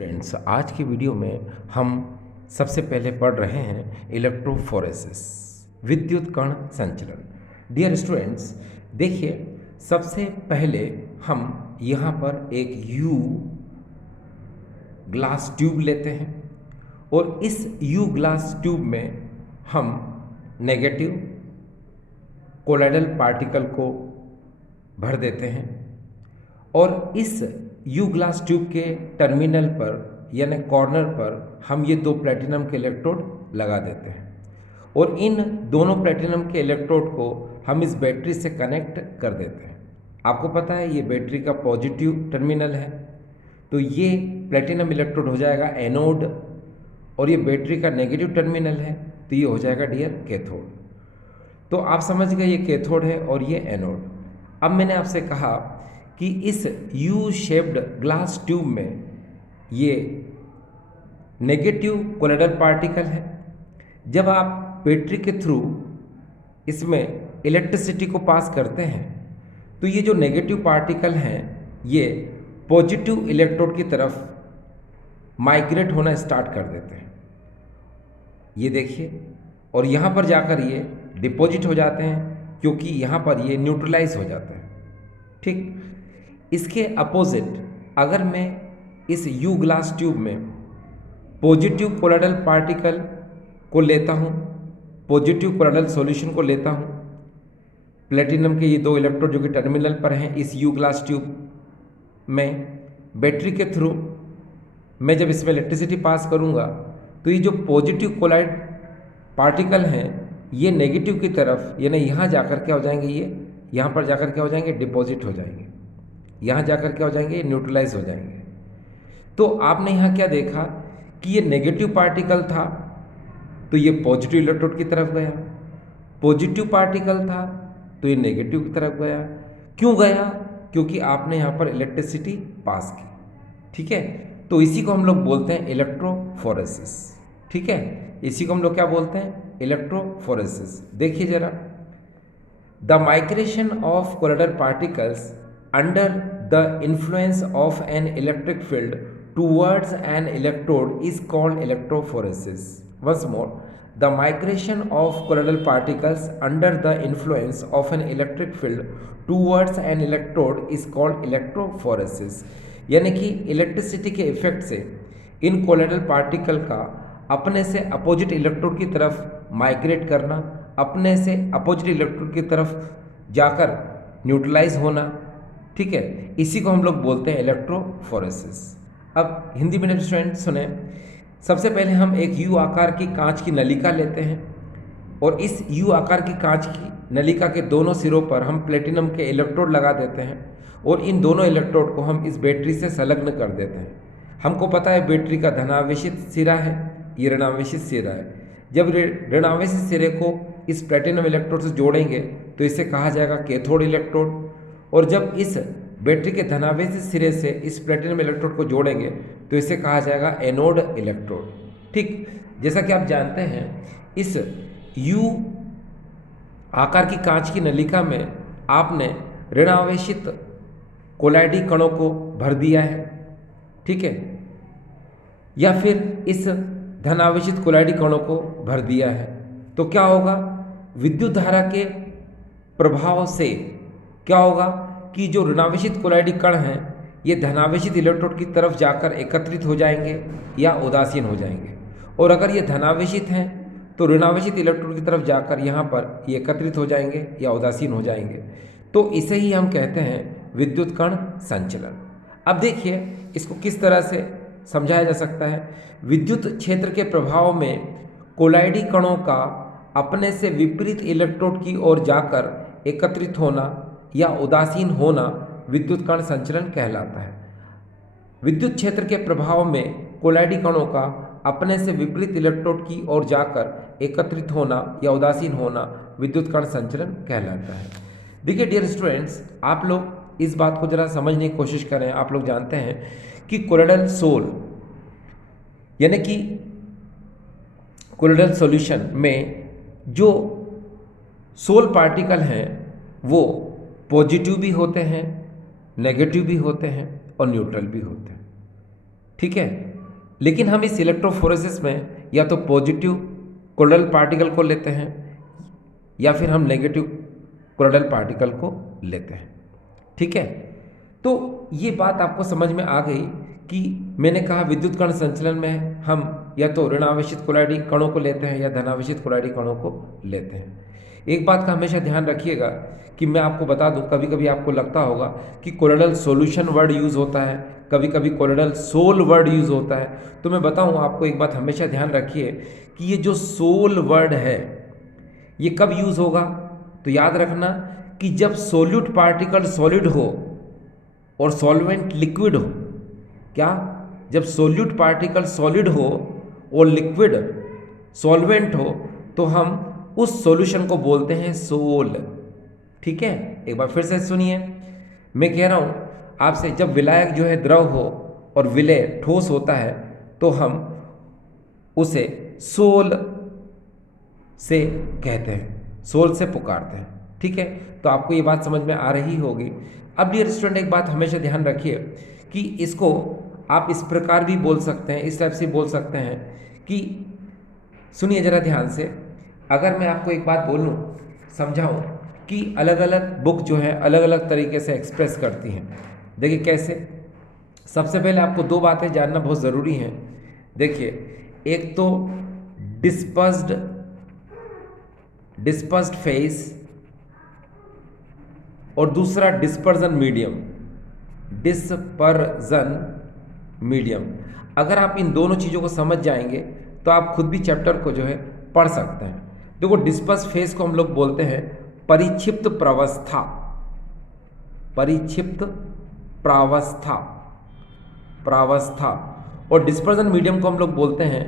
Friends, आज की video में हम सबसे पहले पढ़ रहे हैं इलेक्ट्रोफोरेसिस, विद्युत कण संचलन। डियर स्टूडेंट्स, देखिए सबसे पहले हम यहाँ पर एक यू ग्लास ट्यूब लेते हैं और इस यू ग्लास ट्यूब में हम नेगेटिव कोलाइडल पार्टिकल को भर देते हैं और इस यू ग्लास ट्यूब के टर्मिनल पर यानी कॉर्नर पर हम ये दो प्लेटिनम के इलेक्ट्रोड लगा देते हैं और इन दोनों प्लेटिनम के इलेक्ट्रोड को हम इस बैटरी से कनेक्ट कर देते हैं। आपको पता है ये बैटरी का पॉजिटिव टर्मिनल है, तो ये प्लेटिनम इलेक्ट्रोड हो जाएगा एनोड और ये बैटरी का नेगेटिव टर्मिनल है, तो ये हो जाएगा डियर कैथोड। तो आप समझ गए ये कैथोड है और ये एनोड। अब मैंने आपसे कहा कि इस यू शेप्ड ग्लास ट्यूब में ये नेगेटिव कोलाइडल पार्टिकल है। जब आप बैटरी के थ्रू इसमें इलेक्ट्रिसिटी को पास करते हैं तो ये जो नेगेटिव पार्टिकल हैं ये पॉजिटिव इलेक्ट्रोड की तरफ माइग्रेट होना स्टार्ट कर देते हैं। ये देखिए, और यहाँ पर जाकर ये डिपॉजिट हो जाते हैं क्योंकि यहाँ पर ये न्यूट्रलाइज हो जाते हैं। ठीक, इसके अपोजिट अगर मैं इस यू ग्लास ट्यूब में पॉजिटिव कोलाइडल पार्टिकल को लेता हूँ, पॉजिटिव कोलाइडल सॉल्यूशन को लेता हूँ, प्लेटिनम के ये दो इलेक्ट्रोड जो कि टर्मिनल पर हैं इस यू ग्लास ट्यूब में, बैटरी के थ्रू मैं जब इसमें इलेक्ट्रिसिटी पास करूँगा तो ये जो पॉजिटिव कोलाइड पार्टिकल हैं ये नेगेटिव की तरफ यानी यहाँ जाकर क्या हो जाएंगे, ये यहाँ पर जाकर क्या हो जाएंगे, डिपॉजिट हो जाएंगे, यहाँ जाकर क्या हो जाएंगे, न्यूट्रलाइज हो जाएंगे। तो आपने यहाँ क्या देखा कि ये नेगेटिव पार्टिकल था तो ये पॉजिटिव इलेक्ट्रोड की तरफ गया, पॉजिटिव पार्टिकल था तो ये नेगेटिव की तरफ गया। क्यों गया? क्योंकि आपने यहाँ पर इलेक्ट्रिसिटी पास की। ठीक है, तो इसी को हम लोग बोलते हैं इलेक्ट्रोफोरेसिस। ठीक है, इसी को हम लोग क्या बोलते हैं, इलेक्ट्रोफोरेसिस। देखिए जरा, the migration of colloidal particles under the influence of an electric field towards an electrode is called electrophoresis. Once more, the migration of colloidal particles under the influence of an electric field towards an electrode is called electrophoresis। यानी कि electricity के effect से इन colloidal particle का अपने से opposite electrode की तरफ migrate करना, अपने से अपोजिट इलेक्ट्रोड की तरफ जाकर न्यूट्रलाइज होना। ठीक है, इसी को हम लोग बोलते हैं इलेक्ट्रोफोरेसिस। अब हिंदी मीडियम स्टूडेंट सुने, सबसे पहले हम एक यू आकार की कांच की नलिका लेते हैं और इस यू आकार की कांच की नलिका के दोनों सिरों पर हम प्लेटिनम के इलेक्ट्रोड लगा देते हैं और इन दोनों इलेक्ट्रोड को हम इस बैटरी से संलग्न कर देते हैं। हमको पता है बैटरी का धनावेशित सिरा है, ये ऋणावेशित सिरा है। जब ऋणावेशित सिरे को इस प्लेटिनम इलेक्ट्रोड से जोड़ेंगे तो इसे कहा जाएगा कैथोड इलेक्ट्रोड, और जब इस बैटरी के धनावेशित सिरे से इस प्लेटिनम इलेक्ट्रोड को जोड़ेंगे तो इसे कहा जाएगा एनोड इलेक्ट्रोड। ठीक, जैसा कि आप जानते हैं इस यू आकार की कांच की नलिका में आपने ऋणावेशित कोलाइडी कणों को भर दिया है, ठीक है, या फिर इस धनावेशित कोलाइडी कणों को भर दिया है, तो क्या होगा, विद्युत धारा के प्रभाव से क्या होगा कि जो ऋणावेशित कोलाइडी कण हैं ये धनावेशित इलेक्ट्रोड की तरफ जाकर एकत्रित हो जाएंगे या उदासीन हो जाएंगे, और अगर ये धनावेशित हैं तो ऋणावेशित इलेक्ट्रोड की तरफ जाकर यहाँ पर ये एकत्रित हो जाएंगे या उदासीन हो जाएंगे। तो इसे ही हम कहते हैं विद्युत कण संचलन। अब देखिए इसको किस तरह से समझाया जा सकता है। विद्युत क्षेत्र के प्रभाव में कोलाइडी कणों का अपने से विपरीत इलेक्ट्रोड की ओर जाकर एकत्रित होना या उदासीन होना विद्युत कण संचलन कहलाता है। विद्युत क्षेत्र के प्रभाव में कोलाइडी कणों का अपने से विपरीत इलेक्ट्रोड की ओर जाकर एकत्रित होना या उदासीन होना विद्युत कण संचलन कहलाता है। देखिए डियर स्टूडेंट्स, आप लोग इस बात को जरा समझने की कोशिश करें। आप लोग जानते हैं कि कोलाइडल सोल यानी कि कोलाइडल सॉल्यूशन में जो सोल पार्टिकल हैं वो पॉजिटिव भी होते हैं, नेगेटिव भी होते हैं और न्यूट्रल भी होते हैं। ठीक है। लेकिन हम इस इलेक्ट्रोफोरेसिस में या तो पॉजिटिव कोलोइडल पार्टिकल को लेते हैं या फिर हम नेगेटिव कोलोइडल पार्टिकल को लेते हैं। ठीक है, तो ये बात आपको समझ में आ गई कि मैंने कहा विद्युत कण संचलन में हम या तो ऋणावेशित कोलाइडी कणों को लेते हैं या धनावेशित कोलाइडी कणों को लेते हैं। एक बात का हमेशा ध्यान रखिएगा कि मैं आपको बता दूं, कभी कभी आपको लगता होगा कि कोलोइडल सॉल्यूशन वर्ड यूज़ होता है, कभी कभी कोलोइडल सोल वर्ड यूज़ होता है। तो मैं बताऊं आपको एक बात हमेशा ध्यान रखिए कि ये जो सोल वर्ड है ये कब यूज़ होगा, तो याद रखना कि जब सोल्यूट पार्टिकल सॉलिड हो और सॉल्वेंट लिक्विड हो। क्या? जब सोल्यूट पार्टिकल सॉलिड हो और लिक्विड सॉल्वेंट हो तो हम उस सॉल्यूशन को बोलते हैं सोल। ठीक है, एक बार फिर से सुनिए, मैं कह रहा हूं आपसे, जब विलायक जो है द्रव हो और विलय ठोस होता है तो हम उसे सोल से कहते हैं, सोल से पुकारते हैं। ठीक है, तो आपको ये बात समझ में आ रही होगी। अब डियर स्टूडेंट, एक बात हमेशा ध्यान रखिए कि इसको आप इस प्रकार भी बोल सकते हैं, इस टाइप से बोल सकते हैं कि, सुनिए जरा ध्यान से, अगर मैं आपको एक बात बोलूं, समझाऊं कि अलग अलग बुक जो है अलग अलग तरीके से एक्सप्रेस करती हैं। देखिए कैसे, सबसे पहले आपको दो बातें जानना बहुत ज़रूरी हैं। देखिए, एक तो डिस्पर्स्ड फेज और दूसरा डिस्पर्जन मीडियम। अगर आप इन दोनों चीज़ों को समझ जाएंगे तो आप खुद भी चैप्टर को जो है पढ़ सकते हैं। देखो, डिस्पर्स फेज को हम लोग बोलते हैं परिक्षिप्त प्रावस्था और डिस्पर्जन मीडियम को हम लोग बोलते हैं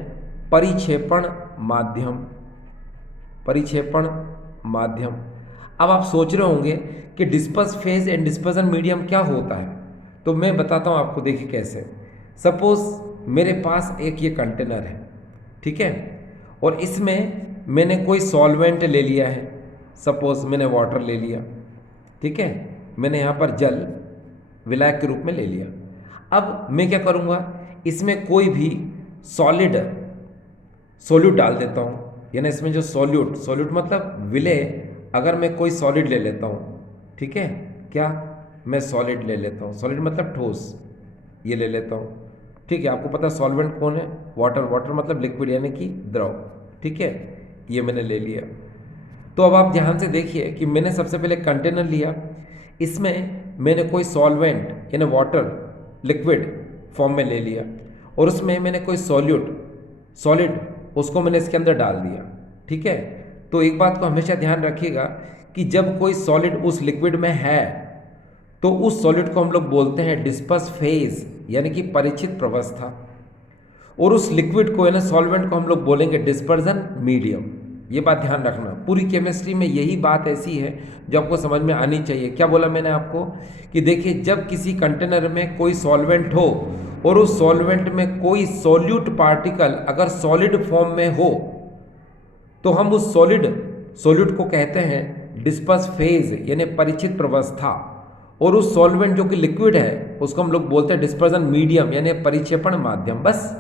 परिक्षेपण माध्यम। अब आप सोच रहे होंगे कि disperse phase and dispersion medium क्या होता है, तो मैं बताता हूँ आपको। देखिए कैसे, सपोज मेरे पास एक ये कंटेनर है, ठीक है, और इसमें मैंने कोई सॉल्वेंट ले लिया है। सपोज मैंने वाटर ले लिया, ठीक है, मैंने यहाँ पर जल विलायक के रूप में ले लिया। अब मैं क्या करूँगा, इसमें कोई भी सॉल्यूट डाल देता हूँ, यानी इसमें जो सॉल्यूट मतलब विलय, अगर मैं कोई सॉलिड ले लेता हूँ, ठीक है, क्या मैं सॉलिड ले लेता हूँ, सॉलिड मतलब ठोस, ये ले लेता हूँ, ठीक है। आपको पता है सॉल्वेंट कौन है, वाटर मतलब लिक्विड यानी कि द्रव, ठीक है, ये मैंने ले लिया। तो अब आप ध्यान से देखिए कि मैंने सबसे पहले कंटेनर लिया, इसमें मैंने कोई सॉल्वेंट यानी वाटर लिक्विड फॉर्म में ले लिया और उसमें मैंने कोई सॉलिड उसको मैंने इसके अंदर डाल दिया, ठीक है। तो एक बात को हमेशा ध्यान रखिएगा कि जब कोई सॉलिड उस लिक्विड में है तो उस सॉलिड को हम लोग बोलते हैं डिस्पर्स फेज यानी कि परिचित प्रवस्था, और उस लिक्विड को यानी सॉल्वेंट को हम लोग बोलेंगे डिस्पर्जन मीडियम। ये बात ध्यान रखना, पूरी केमिस्ट्री में यही बात ऐसी है जो आपको समझ में आनी चाहिए। क्या बोला मैंने आपको कि देखिए, जब किसी कंटेनर में कोई सॉल्वेंट हो और उस सॉल्वेंट में कोई सॉल्यूट पार्टिकल अगर सॉलिड फॉर्म में हो तो हम उस सॉल्यूट को कहते हैं डिस्पर्स फेज यानी परिचित प्रवस्था, और उस सॉल्वेंट जो कि लिक्विड है उसको हम लोग बोलते हैं डिस्पर्जन मीडियम यानी परिक्षेपण माध्यम। बस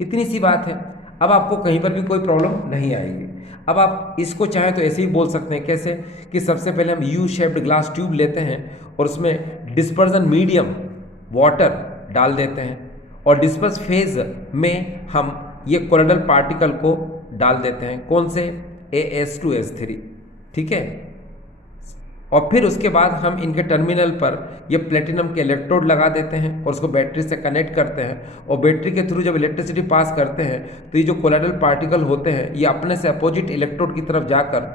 इतनी सी बात है। अब आपको कहीं पर भी कोई प्रॉब्लम नहीं आएगी। अब आप इसको चाहें तो ऐसे ही बोल सकते हैं, कैसे कि सबसे पहले हम यू शेप्ड ग्लास ट्यूब लेते हैं और उसमें डिस्पर्जन मीडियम वाटर डाल देते हैं और डिस्पर्स फेज में हम ये कोलोइडल पार्टिकल को डाल देते हैं। कौन से? AS2S3, ठीक है। और फिर उसके बाद हम इनके टर्मिनल पर ये प्लेटिनम के इलेक्ट्रोड लगा देते हैं और उसको बैटरी से कनेक्ट करते हैं और बैटरी के थ्रू जब इलेक्ट्रिसिटी पास करते हैं तो ये जो कोलोइडल पार्टिकल होते हैं ये अपने से अपोजिट इलेक्ट्रोड की तरफ जाकर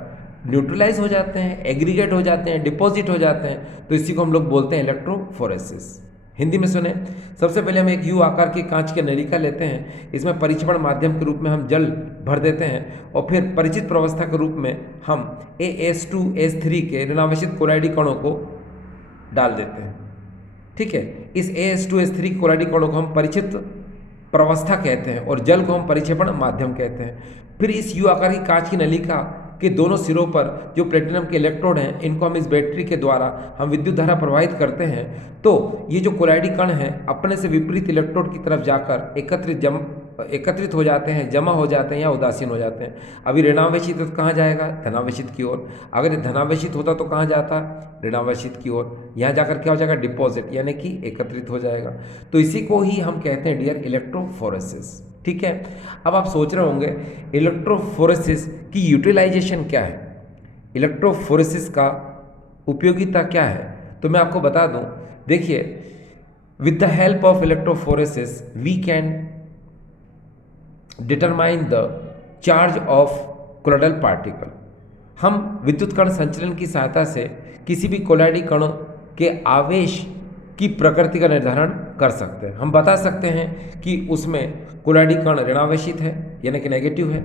न्यूट्रलाइज हो जाते हैं, एग्रीगेट हो जाते हैं, डिपॉजिट हो जाते हैं। तो इसी को हम लोग बोलते हैं इलेक्ट्रोफोरेसिस। हिंदी में सुने, सबसे पहले हम एक यू आकार की कांच की नलिका लेते हैं, इसमें परिक्षेपण माध्यम के रूप में हम जल भर देते हैं और फिर परिचित प्रवस्था के रूप में हम AS2S3 के ऋणावेशित कोलाइडी कणों को डाल देते हैं, ठीक है। इस AS2S3 कोलाइडी कणों को हम परिचित प्रवस्था कहते हैं और जल को हम परिक्षेपण माध्यम कहते हैं। फिर इस यू आकार की कांच की नलिका के दोनों सिरों पर जो प्लेटिनम के इलेक्ट्रोड हैं, इनको हम इस बैटरी के द्वारा हम विद्युत धारा प्रवाहित करते हैं, तो ये जो कोलाइडी कण हैं अपने से विपरीत इलेक्ट्रोड की तरफ जाकर एकत्रित हो जाते हैं, जमा हो जाते हैं या उदासीन हो जाते हैं। अभी ऋणावेशित तो कहाँ जाएगा? धनावेशित की ओर। अगर ये धनावेशित होता तो कहाँ जाता? ऋणावेशित की ओर। यहाँ जाकर क्या हो जाएगा? डिपॉजिट, यानी कि एकत्रित हो जाएगा। तो इसी को ही हम कहते हैं डियर इलेक्ट्रोफोरेसिस। ठीक है। अब आप सोच रहे होंगे इलेक्ट्रोफोरेसिस की यूटिलाइजेशन क्या है, इलेक्ट्रोफोरेसिस का उपयोगिता क्या है? तो मैं आपको बता दूं, देखिए, with the help of electrophoresis we can determine the charge of colloidal particle. हम विद्युत कण संचलन की सहायता से किसी भी कोलॉइडी कणों के आवेश की प्रकृति का निर्धारण कर सकते हैं। हम बता सकते हैं कि उसमें कोलॉइडी कण ऋणावेशित है यानी कि नेगेटिव है,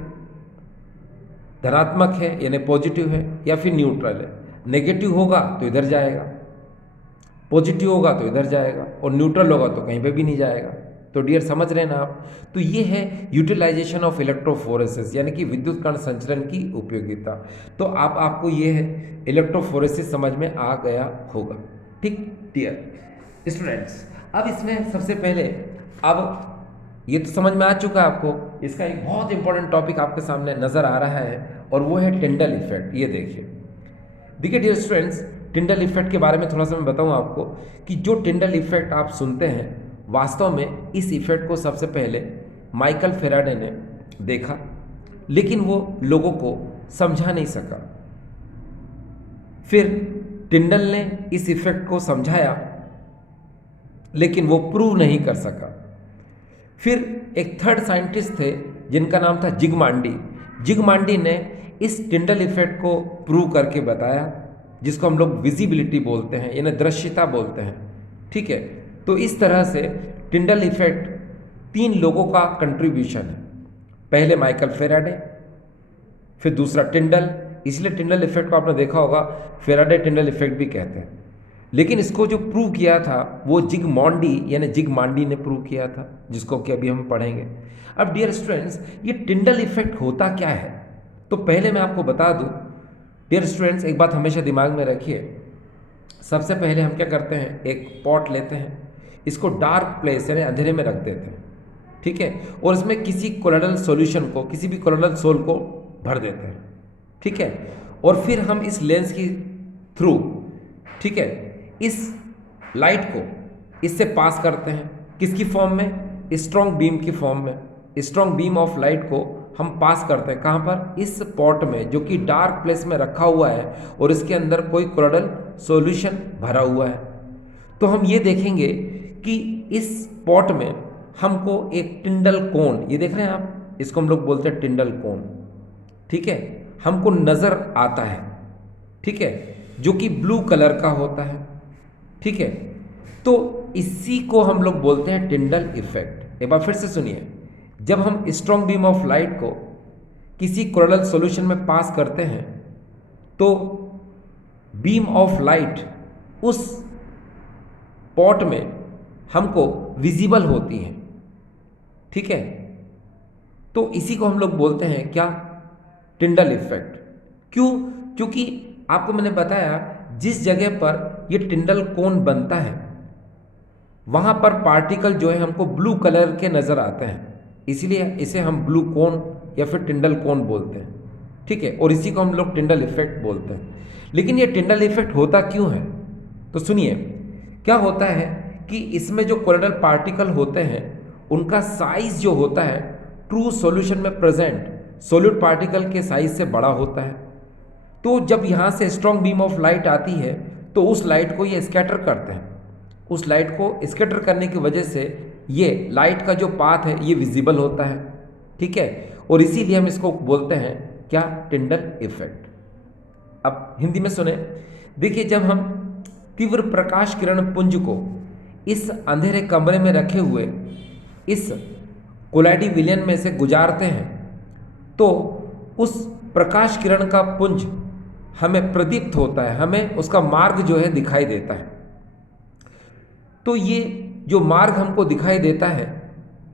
धनात्मक है यानी पॉजिटिव है, या फिर न्यूट्रल है। नेगेटिव होगा तो इधर जाएगा, पॉजिटिव होगा तो इधर जाएगा, और न्यूट्रल होगा तो कहीं पे भी नहीं जाएगा। तो डियर समझ रहे हैं ना आप? तो ये है यूटिलाइजेशन ऑफ इलेक्ट्रोफोरेसिस यानी कि विद्युत कण संचलन की उपयोगिता। तो आपको ये है इलेक्ट्रोफोरेसिस समझ में आ गया होगा। ठीक डियर स्टूडेंट्स, अब इसमें सबसे पहले, अब ये तो समझ में आ चुका है आपको, इसका एक बहुत इंपॉर्टेंट टॉपिक आपके सामने नजर आ रहा है और वो है टिंडल इफेक्ट। ये देखिए डियर स्टूडेंट्स, टिंडल इफेक्ट के बारे में थोड़ा सा मैं बताऊं आपको कि जो टिंडल इफेक्ट आप सुनते हैं, वास्तव में इस इफेक्ट को सबसे पहले माइकल फेराडे ने देखा, लेकिन वो लोगों को समझा नहीं सका। फिर टिंडल ने इस इफेक्ट को समझाया, लेकिन वो प्रूव नहीं कर सका। फिर एक थर्ड साइंटिस्ट थे जिनका नाम था जिगमांडी ने इस टिंडल इफेक्ट को प्रूव करके बताया, जिसको हम लोग विजिबिलिटी बोलते हैं यानी दृश्यता बोलते हैं। ठीक है। तो इस तरह से टिंडल इफेक्ट 3 लोगों का कंट्रीब्यूशन है। पहले माइकल फेराडे, फिर दूसरा टिंडल। इसलिए टिंडल इफेक्ट को आपने देखा होगा फेराडे टिंडल इफेक्ट भी कहते हैं। लेकिन इसको जो प्रूव किया था वो जिगमांडी ने प्रूव किया था, जिसको कि अभी हम पढ़ेंगे। अब डियर स्टूडेंट्स, ये टिंडल इफेक्ट होता क्या है? तो पहले मैं आपको बता दूं डियर स्टूडेंट्स, एक बात हमेशा दिमाग में रखिए। सबसे पहले हम क्या करते हैं, एक पॉट लेते हैं, इसको डार्क प्लेस यानी अंधेरे में रख देते हैं। ठीक है। और इसमें किसी कोलोइडल सॉल्यूशन को, किसी भी कोलोइडल सोल को भर देते हैं। ठीक है। और फिर हम इस लेंस की थ्रू, ठीक है, इस लाइट को इससे पास करते हैं। किसकी फॉर्म में? स्ट्रॉन्ग बीम की फॉर्म में। स्ट्रॉन्ग बीम ऑफ लाइट को हम पास करते हैं कहाँ पर? इस पॉट में, जो कि डार्क प्लेस में रखा हुआ है और इसके अंदर कोई कोलोइडल सॉल्यूशन भरा हुआ है। तो हम ये देखेंगे कि इस पॉट में हमको एक टिंडल कोन, ये देख रहे हैं आप, इसको हम लोग बोलते हैं टिंडल कोन। ठीक है। हमको नजर आता है। ठीक है। जो कि ब्लू कलर का होता है। ठीक है। तो इसी को हम लोग बोलते हैं टिंडल इफेक्ट। एक बार फिर से सुनिए, जब हम स्ट्रॉन्ग बीम ऑफ लाइट को किसी कोलोइडल सॉल्यूशन में पास करते हैं तो बीम ऑफ लाइट उस पॉट में हमको विजिबल होती है। ठीक है। तो इसी को हम लोग बोलते हैं क्या? Tyndall effect. क्यों? क्योंकि आपको मैंने बताया जिस जगह पर ये टिंडल कोन बनता है वहां पर पार्टिकल जो है हमको ब्लू कलर के नजर आते हैं, इसलिए इसे हम ब्लू कोन या फिर टिंडल कोन बोलते हैं। ठीक है। और इसी को हम लोग टिंडल इफेक्ट बोलते हैं। लेकिन ये टिंडल इफेक्ट होता क्यों है? तो सुनिए, क्या होता है कि इसमें जो कोलोइडल पार्टिकल होते हैं उनका साइज जो होता है ट्रू सॉल्यूशन में प्रेजेंट सॉलिड पार्टिकल के साइज से बड़ा होता है। तो जब यहाँ से स्ट्रॉन्ग बीम ऑफ लाइट आती है तो उस लाइट को ये स्कैटर करते हैं। उस लाइट को स्कैटर करने की वजह से ये लाइट का जो पाथ है ये विजिबल होता है। ठीक है। और इसीलिए हम इसको बोलते हैं क्या? Tyndall effect. अब हिंदी में सुने, देखिए, जब हम तीव्र प्रकाश किरण पुंज को इस अंधेरे कमरे में रखे हुए इस कोलाइडी विलयन में से गुजारते हैं तो उस प्रकाश किरण का पुंज हमें प्रदीप्त होता है, हमें उसका मार्ग जो है दिखाई देता है। तो ये जो मार्ग हमको दिखाई देता है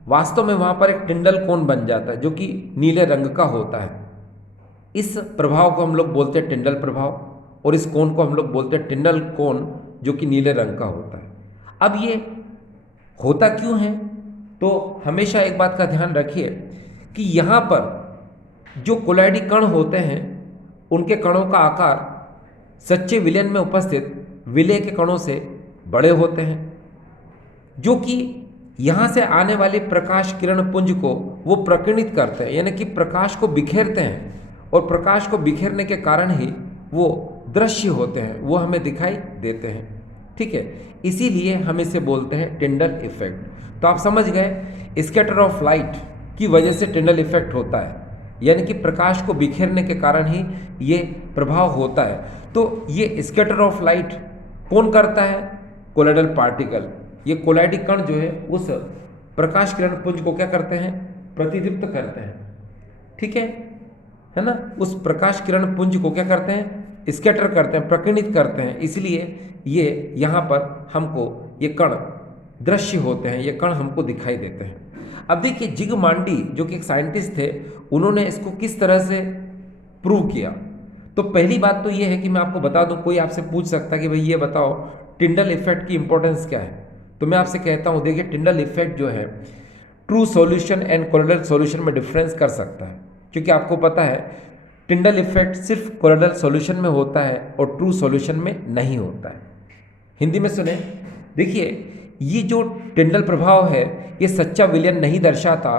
वास्तव में वहाँ पर एक टिंडल कोन बन जाता है जो कि नीले रंग का होता है। इस प्रभाव को हम लोग बोलते हैं टिंडल प्रभाव, और इस कोण को हम लोग बोलते हैं टिंडल कोण, जो कि नीले रंग का होता है। अब ये होता क्यों है, तो हमेशा एक बात का ध्यान रखिए कि यहाँ पर जो कोलाइडी कण होते हैं उनके कणों का आकार सच्चे विलयन में उपस्थित विलय के कणों से बड़े होते हैं, जो कि यहाँ से आने वाले प्रकाश किरण पुंज को वो प्रकीर्णित करते हैं, यानी कि प्रकाश को बिखेरते हैं, और प्रकाश को बिखेरने के कारण ही वो दृश्य होते हैं, वो हमें दिखाई देते हैं। ठीक है, इसीलिए हम इसे बोलते हैं टिंडल इफेक्ट। तो आप समझ गए, स्कैटर ऑफ लाइट की वजह से टिंडल इफेक्ट होता है, यानी कि प्रकाश को बिखेरने के कारण ही ये प्रभाव होता है। तो ये स्कैटर ऑफ लाइट कौन करता है? Colloidal particle. ये कोलाइडी कण जो है उस प्रकाश किरण पुंज को क्या करते हैं? प्रतिदीप्त करते हैं। ठीक है ना? उस प्रकाश किरण पुंज को क्या करते हैं? स्कैटर करते हैं, प्रकीर्णित करते हैं। इसलिए ये यहाँ पर हमको ये कण दृश्य होते हैं, ये कण हमको दिखाई देते हैं। अब देखिए, जिगमांडी जो कि एक साइंटिस्ट थे, उन्होंने इसको किस तरह से प्रूव किया। तो पहली बात तो ये है कि मैं आपको बता दूं, कोई आपसे पूछ सकता है कि भाई ये बताओ टिंडल इफेक्ट की इंपॉर्टेंस क्या है, तो मैं आपसे कहता हूं, देखिए टिंडल इफेक्ट जो है true solution and colloidal solution में डिफरेंस कर सकता है, क्योंकि आपको पता है टिंडल इफेक्ट सिर्फ कोलोइडल सॉल्यूशन में होता है और ट्रू सॉल्यूशन में नहीं होता है। हिंदी में सुने, देखिए ये जो टिंडल प्रभाव है ये सच्चा विलयन नहीं दर्शाता,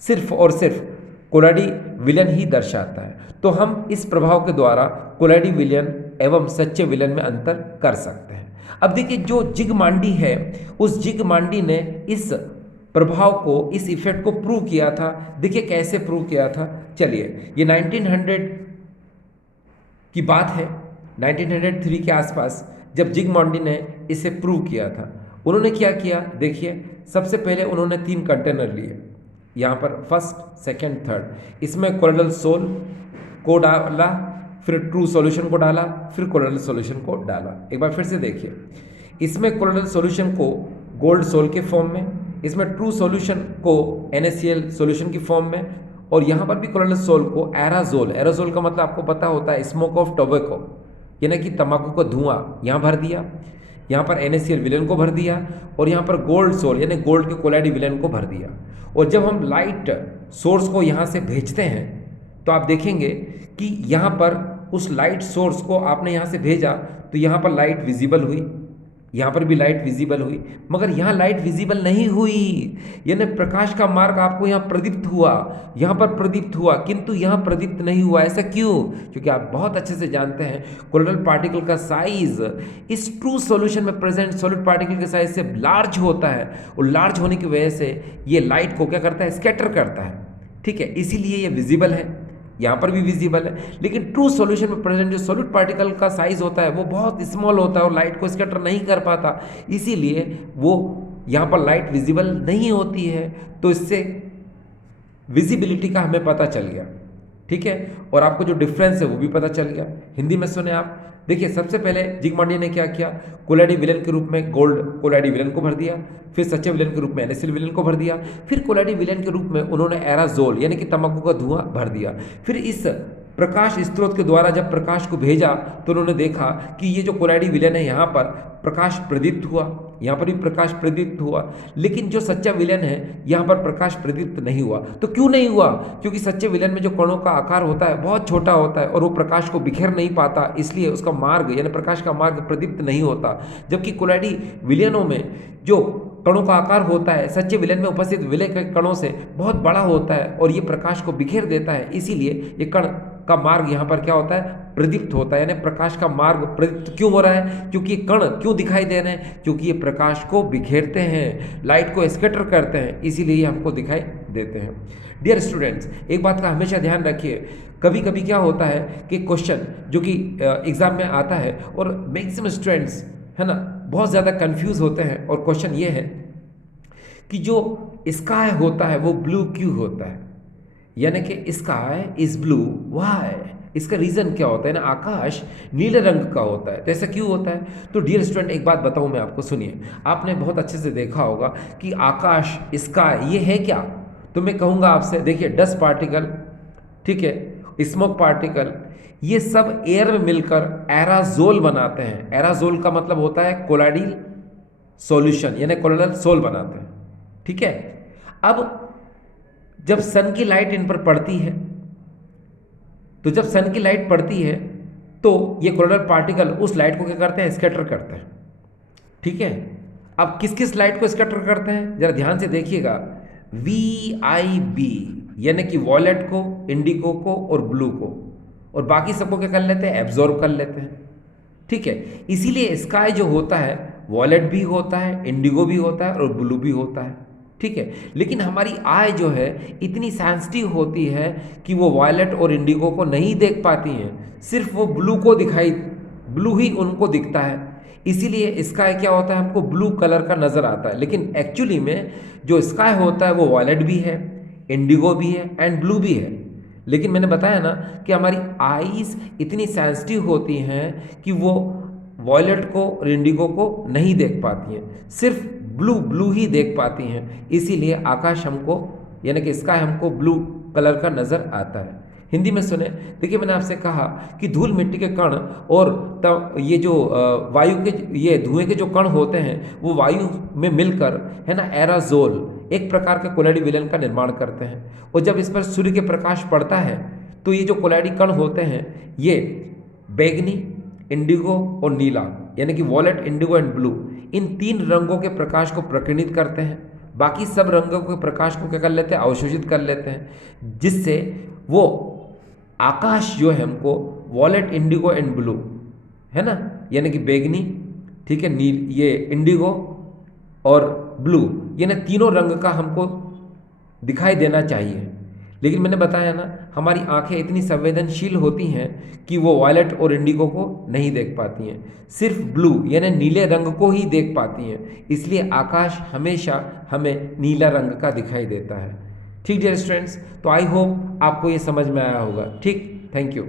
सिर्फ और सिर्फ कोलाइडी विलयन ही दर्शाता है। तो हम इस प्रभाव के द्वारा कोलाइडी विलयन एवं सच्चे विलयन में अंतर कर सकते हैं। अब देखिए, जो जिगमांडी है, उस जिगमांडी ने इस प्रभाव को, इस इफेक्ट को प्रूव किया था। देखिए कैसे प्रूव किया था, चलिए ये 1900 की बात है, 1903 के आसपास जब जिगमांडी ने इसे प्रूव किया था। उन्होंने क्या किया, देखिए सबसे पहले उन्होंने 3 कंटेनर लिए, यहाँ पर फर्स्ट, सेकंड, थर्ड। इसमें कोलोइडल सोल को डाला, फिर ट्रू सॉल्यूशन को डाला, फिर कोलोइडल सॉल्यूशन को डाला। एक बार फिर से देखिए, इसमें कोलोइडल सॉल्यूशन को गोल्ड सोल के फॉर्म में, इसमें ट्रू सॉल्यूशन को NaCl सॉल्यूशन की फॉर्म में, और यहाँ पर भी कोलोइडल सोल को एराजोल, एराजोल का मतलब आपको पता होता है स्मोक ऑफ टोबैको, यानी कि तंबाकू का धुआं, यहाँ भर दिया। यहाँ पर NaCl विलेन को भर दिया, और यहाँ पर गोल्ड सोल यानी गोल्ड के कोलाइडी विलेन को भर दिया। और जब हम लाइट सोर्स को यहाँ से भेजते हैं तो आप देखेंगे कि यहाँ पर उस लाइट सोर्स को आपने यहाँ से भेजा तो यहाँ पर लाइट विजिबल हुई, यहाँ पर भी लाइट विजिबल हुई, मगर यहाँ लाइट विजिबल नहीं हुई, यानी प्रकाश का मार्ग आपको यहाँ प्रदीप्त हुआ, यहाँ पर प्रदीप्त हुआ, किंतु यहाँ प्रदीप्त नहीं हुआ। ऐसा क्यों? क्योंकि आप बहुत अच्छे से जानते हैं कोलोइडल पार्टिकल का साइज इस ट्रू सॉल्यूशन में प्रेजेंट सॉलिड पार्टिकल के साइज से लार्ज होता है, और लार्ज होने की वजह से ये लाइट को क्या करता है? स्कैटर करता है। ठीक है, इसीलिए ये विजिबल है, यहाँ पर भी विजिबल है। लेकिन ट्रू सॉल्यूशन में प्रेजेंट जो सॉलिड पार्टिकल का साइज होता है वो बहुत स्मॉल होता है और लाइट को स्कैटर नहीं कर पाता, इसीलिए वो यहाँ पर लाइट विजिबल नहीं होती है। तो इससे विजिबिलिटी का हमें पता चल गया। ठीक है, और आपको जो डिफरेंस है वो भी पता चल गया। हिंदी में सुने आप, देखिए सबसे पहले जिगमांडी ने क्या किया, कोलाइडी विलेन के रूप में गोल्ड कोलाइडी विलेन को भर दिया, फिर सच्चे विलेन के रूप में NaCl विलेन को भर दिया, फिर कोलाइडी विलेन के रूप में उन्होंने एराजोल यानी कि तंबाकू का धुआं भर दिया। फिर इस प्रकाश स्रोत के द्वारा जब प्रकाश को भेजा तो उन्होंने देखा कि ये जो कोलाइडी विलेन है यहाँ पर प्रकाश प्रदीप्त हुआ, यहाँ पर भी प्रकाश प्रदीप्त हुआ, लेकिन जो सच्चा विलेन है यहाँ पर प्रकाश प्रदीप्त नहीं हुआ। तो क्यों नहीं हुआ? क्योंकि सच्चे विलेन में जो कणों का आकार होता है बहुत छोटा होता है और वो प्रकाश को बिखेर नहीं पाता, इसलिए उसका मार्ग यानी प्रकाश का मार्ग प्रदीप्त नहीं होता। जबकि कोलाइडी विलेनों में जो कणों का आकार होता है सच्चे विलेन में उपस्थित विलय के कणों से बहुत बड़ा होता है और ये प्रकाश को बिखेर देता है, इसीलिए ये कण का मार्ग यहाँ पर क्या होता है? प्रदीप्त होता है। यानी प्रकाश का मार्ग प्रदीप्त क्यों हो रहा है? क्योंकि ये कण क्यों दिखाई दे रहे हैं? क्योंकि ये प्रकाश को बिखेरते हैं, लाइट को स्कैटर करते हैं, इसीलिए ये हमको दिखाई देते हैं। डियर स्टूडेंट्स, एक बात का हमेशा ध्यान रखिए, कभी कभी क्या होता है कि क्वेश्चन जो कि एग्जाम में आता है और मैक्सिमम स्टूडेंट्स है ना बहुत ज़्यादा कंफ्यूज होते हैं, और क्वेश्चन ये है कि जो स्काई होता है वो ब्लू क्यों होता है? यानी कि स्काई इज ब्लू व्हाई? इसका रीज़न क्या होता है ना? आकाश नीले रंग का होता है, तो ऐसा क्यों होता है? तो डियर स्टूडेंट एक बात बताऊं मैं आपको, सुनिए। आपने बहुत अच्छे से देखा होगा कि आकाश स्काई ये है क्या? तो मैं कहूँगा आपसे, देखिए डस्ट पार्टिकल, ठीक है, स्मोक पार्टिकल, ये सब एयर में मिलकर एराजोल बनाते हैं। एराजोल का मतलब होता है कोलाइडल सॉल्यूशन, यानी कोलाइडल सोल बनाते हैं। ठीक है, अब जब सन की लाइट इन पर पड़ती है, तो जब सन की लाइट पड़ती है तो ये कोलाइडल पार्टिकल उस लाइट को क्या करते हैं, स्कैटर करते हैं। ठीक है, अब किस किस लाइट को स्कैटर करते हैं जरा ध्यान से देखिएगा। VIB यानी कि वॉयलेट को, इंडिगो को और ब्लू को, और बाकी सबको क्या कर लेते हैं, एब्जॉर्ब कर लेते हैं। ठीक है, इसीलिए स्काई जो होता है वॉयलेट भी होता है, इंडिगो भी होता है और ब्लू भी होता है। ठीक है, लेकिन हमारी आई जो है इतनी सेंसिटिव होती है कि वो वॉयलेट और इंडिगो को नहीं देख पाती हैं, सिर्फ वो ब्लू को ब्लू ही उनको दिखता है। इसीलिए स्काई क्या होता है, हमको ब्लू कलर का नज़र आता है, लेकिन एक्चुअली में जो स्काई होता है वो वॉयलेट भी है, इंडिगो भी है एंड ब्लू भी है। लेकिन मैंने बताया ना कि हमारी आईज इतनी सेंसिटिव होती हैं कि वो वॉयलेट को और इंडिगो को नहीं देख पाती हैं, सिर्फ ब्लू ही देख पाती हैं। इसीलिए आकाश हमको यानी कि स्काई हमको ब्लू कलर का नज़र आता है। हिंदी में सुने, देखिए मैंने आपसे कहा कि धूल मिट्टी के कण और ये जो वायु के, ये धुएं के जो कण होते हैं वो वायु में मिलकर है ना एराजोल, एक प्रकार के कोलाइडी विलयन का निर्माण करते हैं। और जब इस पर सूर्य के प्रकाश पड़ता है तो ये जो कोलाइडी कण होते हैं ये बैगनी, इंडिगो और नीला यानी कि वॉयलेट, इंडिगो एंड ब्लू, इन 3 रंगों के प्रकाश को प्रकीर्णित करते हैं। बाकी सब रंगों के प्रकाश को क्या कर लेते हैं, अवशोषित कर लेते हैं, जिससे वो आकाश जो है हमको वॉयलेट, इंडिगो एंड ब्लू है ना, यानी कि बैगनी, ठीक है, नील, ये इंडिगो और ब्लू, यानी तीनों रंग का हमको दिखाई देना चाहिए। लेकिन मैंने बताया ना हमारी आंखें इतनी संवेदनशील होती हैं कि वो वॉयलेट और इंडिगो को नहीं देख पाती हैं, सिर्फ ब्लू यानी नीले रंग को ही देख पाती हैं। इसलिए आकाश हमेशा हमें नीला रंग का दिखाई देता है। ठीक डियर स्टूडेंट्स, तो आई होप आपको ये समझ में आया होगा। ठीक, थैंक यू।